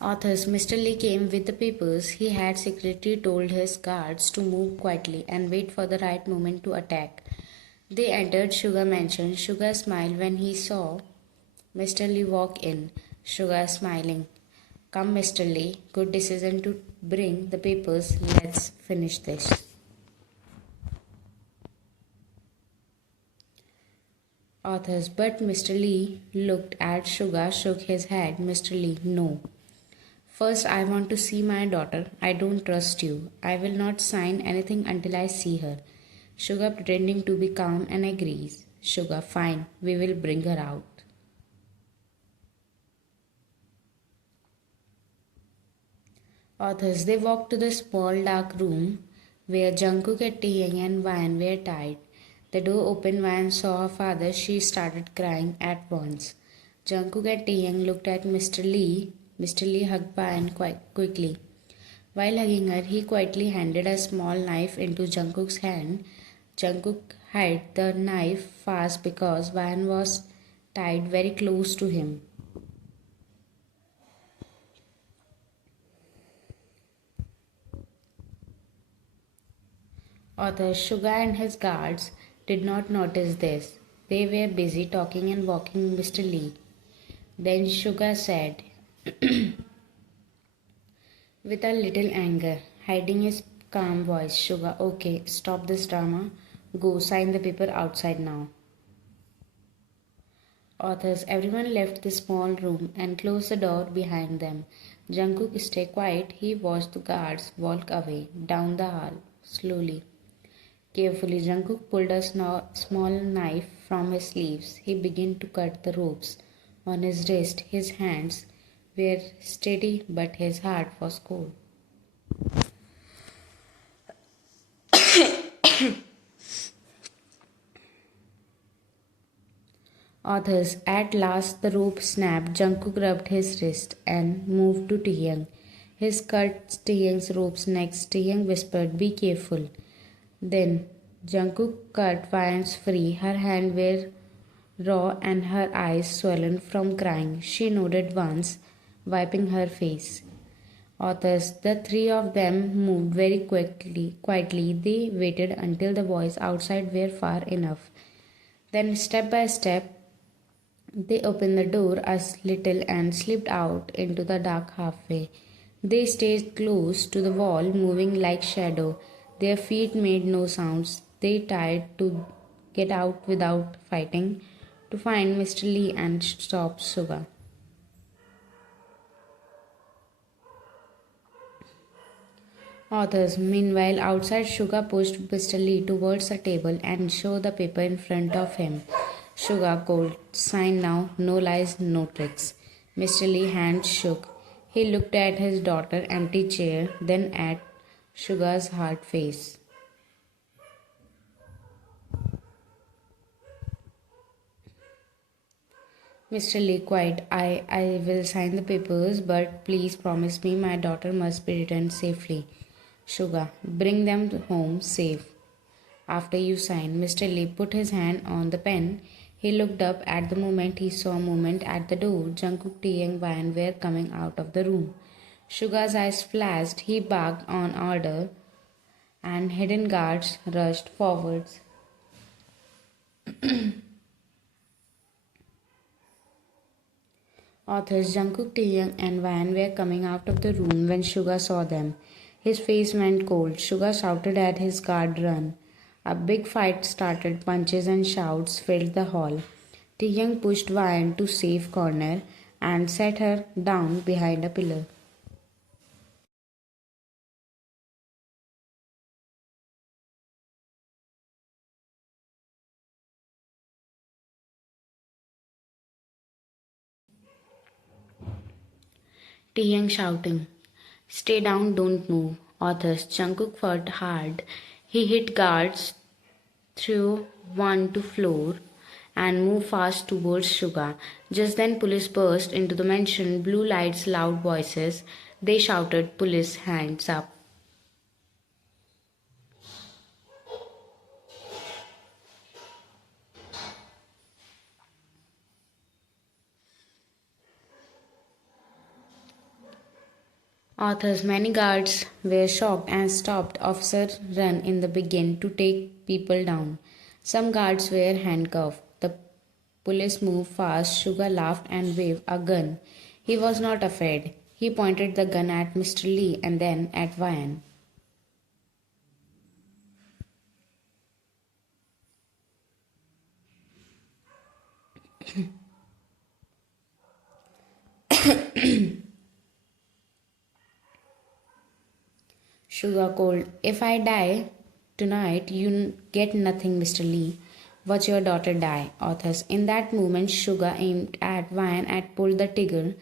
Authors Mr. Lee came with the papers. He had secretly told his guards to move quietly and wait for the right moment to attack. They entered Sugar Mansion. Sugar smiled when he saw Mr. Lee walk in. Sugar smiling. Come, Mr. Lee. Good decision to bring the papers. Let's finish this. Authors But Mr. Lee looked at Sugar, shook his head. Mr. Lee, no. First, I want to see my daughter. I don't trust you. I will not sign anything until I see her. Sugar pretending to be calm and agrees. Sugar, fine. We will bring her out. Authors They walked to the small dark room where Jungkook and Taehyung and Ryan were tied. The door opened. Ryan saw her father. She started crying at once. Jungkook and Taehyung looked at Mr. Lee. Mr. Lee hugged Ryan quite quickly. While hugging her, he quietly handed a small knife into Jungkook's hand. Jungkook hid the knife fast because Ryan was tied very close to him. Author Suga and his guards did not notice this. They were busy talking and walking Mr. Lee. Then Suga said, with a little anger, hiding his calm voice, Suga, okay, stop this drama. Go sign the paper outside now. Authors Everyone left the small room and closed the door behind them. Jungkook stayed quiet. He watched the guards walk away down the hall slowly. Carefully, Jungkook pulled a small knife from his sleeves. He began to cut the ropes on his wrist. His hands were steady, but his heart was cold. Authors At last the rope snapped. Jungkook rubbed his wrist and moved to Taehyung. His cut Taehyung's ropes next. Taehyung whispered, be careful. Then Jungkook cut Ryan's free. Her hands were raw and her eyes swollen from crying. She nodded once, wiping her face. Authors The three of them moved very quietly. They waited until the boys outside were far enough. Then, step by step, they opened the door a little and slipped out into the dark halfway. They stayed close to the wall, moving like shadow. Their feet made no sounds. They tried to get out without fighting, to find Mr. Lee and stop Suga. Authors Meanwhile, outside, Suga pushed Mr. Lee towards a table and showed the paper in front of him. Suga called, sign now, no lies, no tricks. Mr. Lee's hand shook. He looked at his daughter's empty chair, then at Suga's hard face. Mr. Lee, quiet. I will sign the papers, but please promise me my daughter must be returned safely. Suga, bring them home safe. After you sign, Mr. Lee put his hand on the pen. He looked up at the moment he saw movement at the door. Jungkook, Taehyung, Ryan were coming out of the room. Suga's eyes flashed. He barked on order, and hidden guards rushed forwards. Authors Jungkook, Taehyung, and Ryan were coming out of the room when Suga saw them. His face went cold. Suga shouted at his guard, run. A big fight started. Punches and shouts filled the hall. Taehyung pushed Ryan to safe corner and set her down behind a pillar. Taehyung shouting, stay down, don't move. Authors Jungkook fought hard. He hit guards, threw one to floor, and moved fast towards Suga. Just then police burst into the mansion, blue lights, loud voices. They shouted, police, hands up. Authors, many guards were shocked and stopped Officer Run in the begin to take people down. Some guards were handcuffed. The police moved fast. Sugar laughed and waved a gun. He was not afraid. He pointed the gun at Mr. Lee and then at Vian. Sugar cold. If I die tonight, you get nothing, Mr. Lee. Watch your daughter die. Authors. In that moment, Sugar aimed at Vian and pulled the trigger.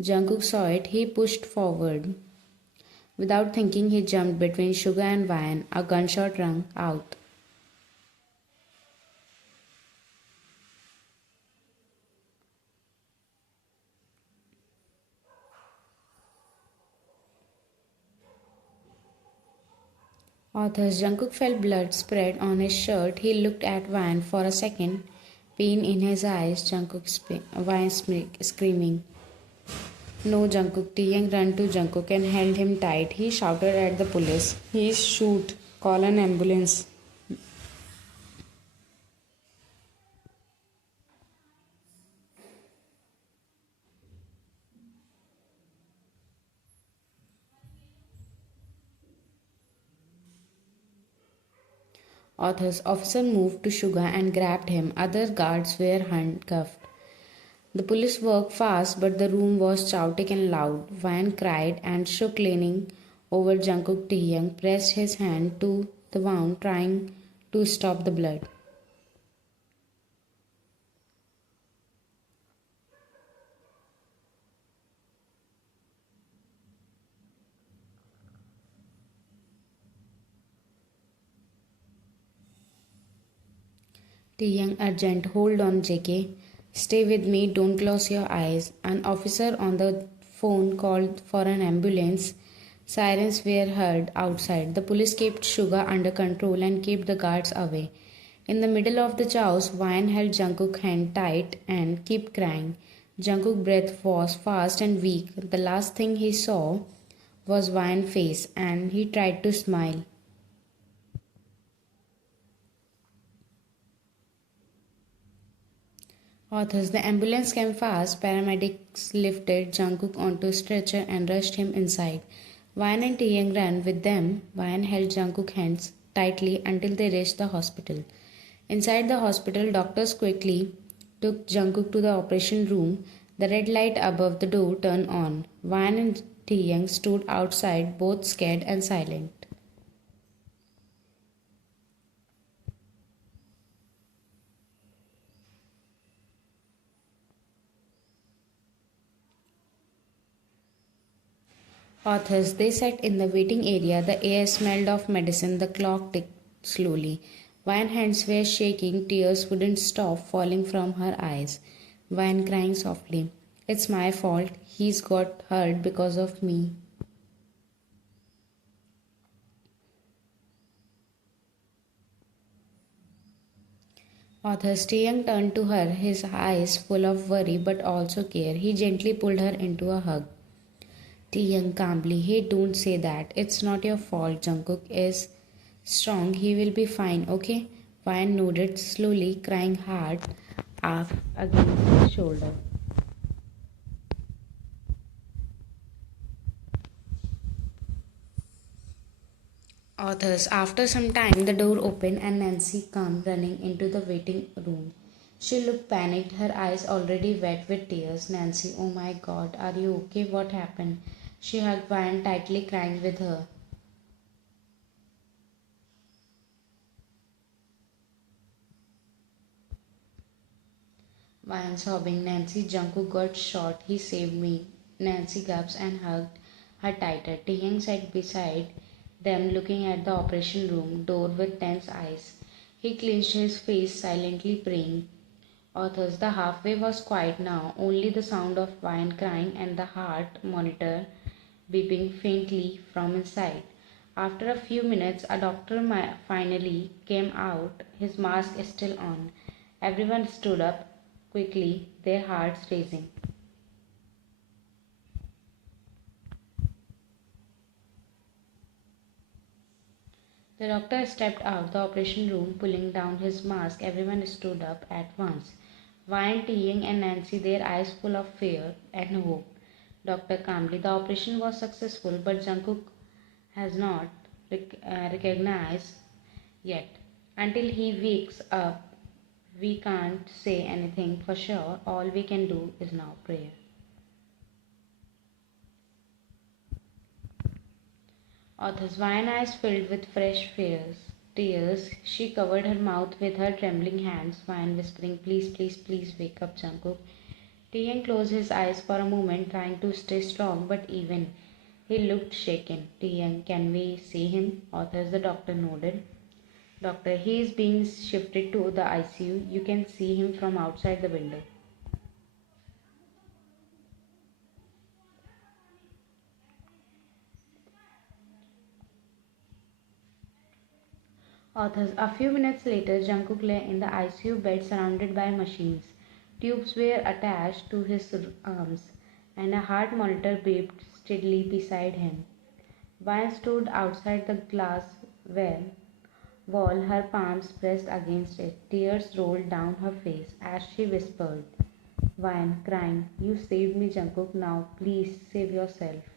Jungkook saw it. He pushed forward. Without thinking, he jumped between Sugar and Vian. A gunshot rang out. Authors. Jungkook felt blood spread on his shirt. He looked at Vian for a second. Pain in his eyes. Vian screaming. No, Jungkook. Taehyung ran to Jungkook and held him tight. He shouted at the police. He's shoot. Call an ambulance. Authors. Officer moved to Sugar and grabbed him. Other guards were handcuffed. The police worked fast, but the room was chaotic and loud. Vian cried and shook, leaning over Jungkook. Taehyung pressed his hand to the wound, trying to stop the blood. Taehyung urgent, hold on, JK. Stay with me, don't close your eyes. An officer on the phone called for an ambulance. Sirens were heard outside. The police kept Sugar under control and kept the guards away. In the middle of the chaos, Vian held Jungkook's hand tight and kept crying. Jungkook's breath was fast and weak. The last thing he saw was Vian's face, and he tried to smile. Authors. The ambulance came fast. Paramedics lifted Jungkook onto a stretcher and rushed him inside. Vian and Taehyung ran with them. Vian held Jungkook's hands tightly until they reached the hospital. Inside the hospital, doctors quickly took Jungkook to the operation room. The red light above the door turned on. Vian and Taehyung stood outside, both scared and silent. Authors. They sat in the waiting area. The air smelled of medicine. The clock ticked slowly. Vian's hands were shaking. Tears wouldn't stop falling from her eyes. Vian crying softly. It's my fault. He's got hurt because of me. Author. Taehyung turned to her, his eyes full of worry but also care. He gently pulled her into a hug. Taehyung calmly, hey, don't say that. It's not your fault. Jungkook is strong. He will be fine, okay? Vian nodded slowly, crying hard up against his shoulder. Authors. After some time, the door opened and Nancy came running into the waiting room. She looked panicked, her eyes already wet with tears. Nancy, oh my god, are you okay? What happened? She hugged Vian tightly, crying with her. Vian sobbing, Nancy, Jungkook got shot. He saved me. Nancy gasped and hugged her tighter. Taehyung sat beside them, looking at the operation room door with tense eyes. He clenched his face, silently praying. Authors. The halfway was quiet now, only the sound of Vian crying and the heart monitor beeping faintly from inside. After a few minutes, a doctor finally came out, his mask still on. Everyone stood up quickly, their hearts racing. The doctor stepped out the operation room, pulling down his mask. Everyone stood up at once. Wine, Taehyung, and Nancy, their eyes full of fear and hope. Doctor calmly, the operation was successful, but Jungkook has not recognized yet. Until he wakes up, we can't say anything for sure. All we can do is now pray. Author's Vine eyes filled with fresh tears. She covered her mouth with her trembling hands, Vine whispering, "Please, please, please wake up, Jungkook." Taehyung closed his eyes for a moment, trying to stay strong, but even he looked shaken. "Taehyung, can we see him?" Authors the doctor nodded. "Doctor, he is being shifted to the ICU. You can see him from outside the window." Authors A few minutes later, Jungkook lay in the ICU bed surrounded by machines. Tubes were attached to his arms, and a heart monitor beeped steadily beside him. Vi stood outside the glass wall, her palms pressed against it. Tears rolled down her face as she whispered, Vine, crying, "You saved me, Jungkook. Now, please save yourself."